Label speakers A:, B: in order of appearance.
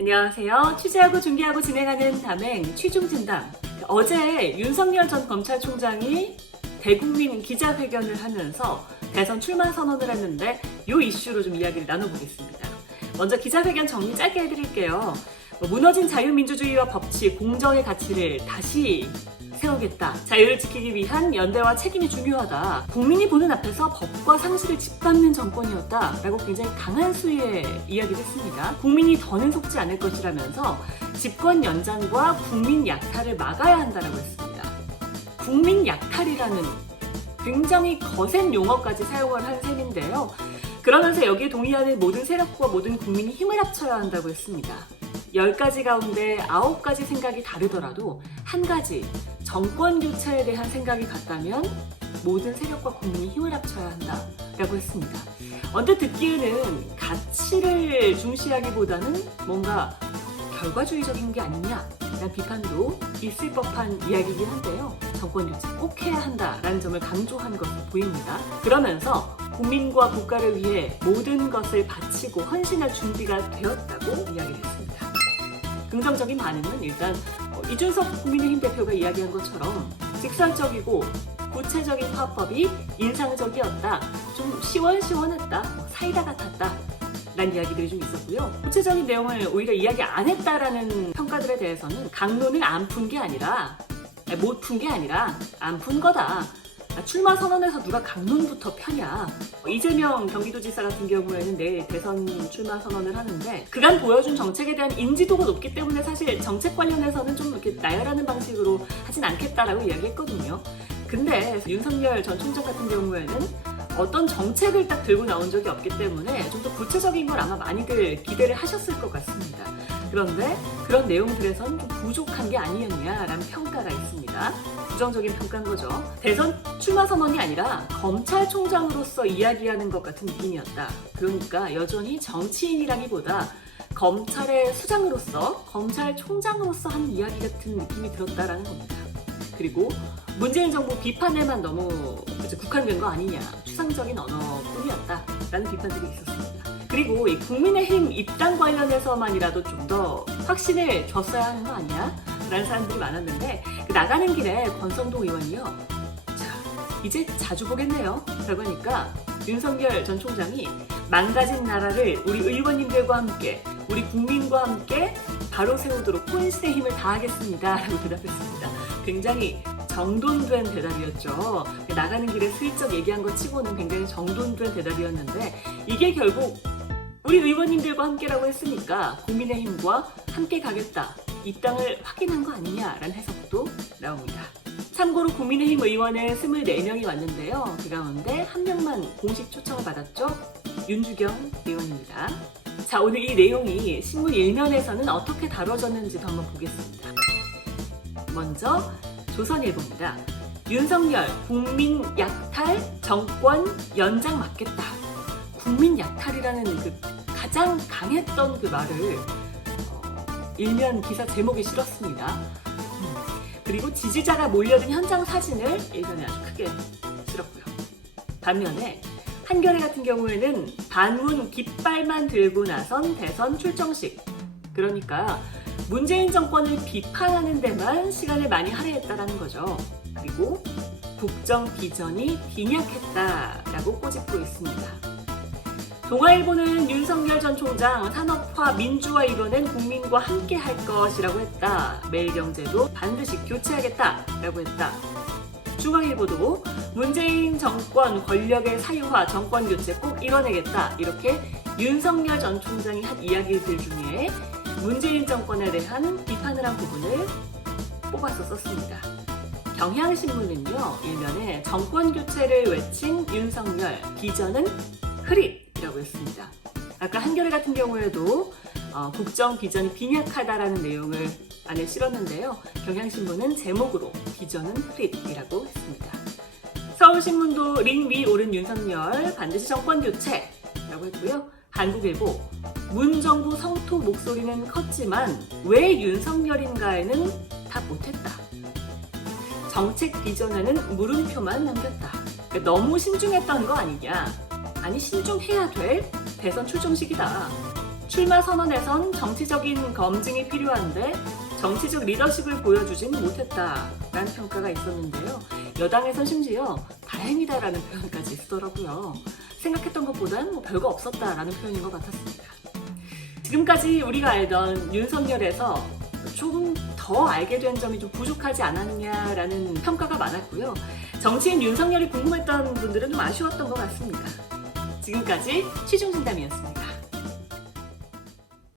A: 안녕하세요. 취재하고 준비하고 진행하는 담행 취중 진담. 어제 윤석열 전 검찰총장이 대국민 기자회견을 하면서 대선 출마 선언을 했는데 이 이슈로 좀 이야기를 나눠보겠습니다. 먼저 기자회견 정리 짧게 해드릴게요. 뭐 무너진 자유민주주의와 법치, 공정의 가치를 다시 세우겠다. 자유를 지키기 위한 연대와 책임이 중요하다. 국민이 보는 앞에서 법과 상식을 짓밟는 정권이었다. 라고 굉장히 강한 수위의 이야기를 했습니다. 국민이 더는 속지 않을 것이라면서 집권 연장과 국민 약탈을 막아야 한다라고 했습니다. 국민 약탈이라는 굉장히 거센 용어까지 사용을 한 셈인데요. 그러면서 여기에 동의하는 모든 세력과 모든 국민이 힘을 합쳐야 한다고 했습니다. 10가지 가운데 9가지 생각이 다르더라도 한 가지 정권 교체에 대한 생각이 같다면 모든 세력과 국민이 힘을 합쳐야 한다 라고 했습니다. 언뜻 듣기에는 가치를 중시하기보다는 뭔가 결과주의적인 게 아니냐라는 비판도 있을 법한 이야기이긴 한데요. 정권 교체 꼭 해야 한다라는 점을 강조한 것으로 보입니다. 그러면서 국민과 국가를 위해 모든 것을 바치고 헌신할 준비가 되었다고 이야기를 했습니다. 긍정적인 반응은 일단 어, 이준석 국민의힘 대표가 이야기한 것처럼 직설적이고 구체적인 화법이 인상적이었다. 좀 시원시원했다. 뭐 사이다 같았다. 라는 이야기들이 좀 있었고요. 구체적인 내용을 오히려 이야기 안 했다라는 평가들에 대해서는 강론을 안 푼 게 아니라 못 푼 게 아니라 안 푼 거다. 아, 출마 선언에서 누가 강론부터 펴냐. 어, 이재명 경기도지사 같은 경우에는 내일 대선 출마 선언을 하는데 그간 보여준 정책에 대한 인지도가 높기 때문에 사실 정책 관련해서는 좀 이렇게 나열하는 방식으로 하진 않겠다라고 이야기했거든요. 근데 윤석열 전 총장 같은 경우에는 어떤 정책을 딱 들고 나온 적이 없기 때문에 좀 더 구체적인 걸 아마 많이들 기대를 하셨을 것 같습니다. 그런데 그런 내용들에선 좀 부족한 게 아니었냐라는 평가가 있습니다. 부정적인 평가인 거죠. 대선 출마 선언이 아니라 검찰총장으로서 이야기하는 것 같은 느낌이었다. 그러니까 여전히 정치인이라기보다 검찰의 수장으로서 검찰총장으로서 하는 이야기 같은 느낌이 들었다라는 겁니다. 그리고 문재인 정부 비판에만 너무 국한된 거 아니냐 추상적인 언어뿐이었다라는 비판들이 있었습니다. 그리고 이 국민의힘 입당 관련해서만이라도 좀 더 확신을 줬어야 하는 거 아니야? 라는 사람들이 많았는데 그 나가는 길에 권성동 의원이요. 자 이제 자주 보겠네요. 라고 하니까 윤석열 전 총장이 망가진 나라를 우리 의원님들과 함께 우리 국민과 함께 바로 세우도록 혼신의 힘을 다하겠습니다. 라고 대답했습니다. 굉장히 정돈된 대답이었죠. 나가는 길에 슬쩍 얘기한 것 치고는 굉장히 정돈된 대답이었는데 이게 결국 우리 의원님들과 함께라고 했으니까 국민의힘과 함께 가겠다. 입당을 확인한 거 아니냐라는 해석도 나옵니다. 참고로 국민의힘 의원은 24명이 왔는데요. 그 가운데 한 명만 공식 초청을 받았죠. 윤주경 의원입니다. 자, 오늘 이 내용이 신문 1면에서는 어떻게 다뤄졌는지도 한번 보겠습니다. 먼저 조선일보입니다. 윤석열 국민 약탈 정권 연장 맞겠다. 국민 약탈이라는 그 가장 강했던 그 말을 어, 일면 기사 제목에 실었습니다. 음, 그리고 지지자가 몰려든 현장 사진을 일면에 아주 크게 실었고요. 반면에 한겨레 같은 경우에는 반문 깃발만 들고 나선 대선 출정식. 그러니까 문재인 정권을 비판하는 데만 시간을 많이 할애했다라는 거죠. 그리고 국정 비전이 빈약했다라고 꼬집고 있습니다. 동아일보는 윤석열 전 총장 산업화 민주화 이뤄낸 국민과 함께 할 것이라고 했다. 매일경제도 반드시 교체하겠다라고 했다. 중앙일보도 문재인 정권 권력의 사유화 정권 교체 꼭 이뤄내겠다. 이렇게 윤석열 전 총장이 한 이야기들 중에 문재인 정권에 대한 비판을 한 부분을 뽑아서 썼습니다. 경향신문은요, 일면에 정권 교체를 외친 윤석열, 비전은 흐릿 이라고 했습니다. 아까 한겨레 같은 경우에도 어, 국정 비전이 빈약하다라는 내용을 안에 실었는데요. 경향신문은 제목으로 비전은 흐릿이라고 했습니다. 서울신문도 링위 오른 윤석열 반드시 정권 교체라고 했고요. 한국일보 문 정부 성토 목소리는 컸지만 왜 윤석열인가에는 답 못했다. 정책 비전에는 물음표만 남겼다. 너무 신중했던 거 아니냐? 아니 신중해야 될 대선 출정식이다. 출마 선언에선 정치적인 검증이 필요한데 정치적 리더십을 보여주진 못했다라는 평가가 있었는데요. 여당에선 심지어 다행이다라는 표현까지 쓰더라고요. 생각했던 것보단 뭐 별거 없었다라는 표현인 것 같았습니다. 지금까지 우리가 알던 윤석열에서 조금 더 알게 된 점이 좀 부족하지 않았냐라는 평가가 많았고요. 정치인 윤석열이 궁금했던 분들은 좀 아쉬웠던 것 같습니다. 지금까지 취중진담이었습니다.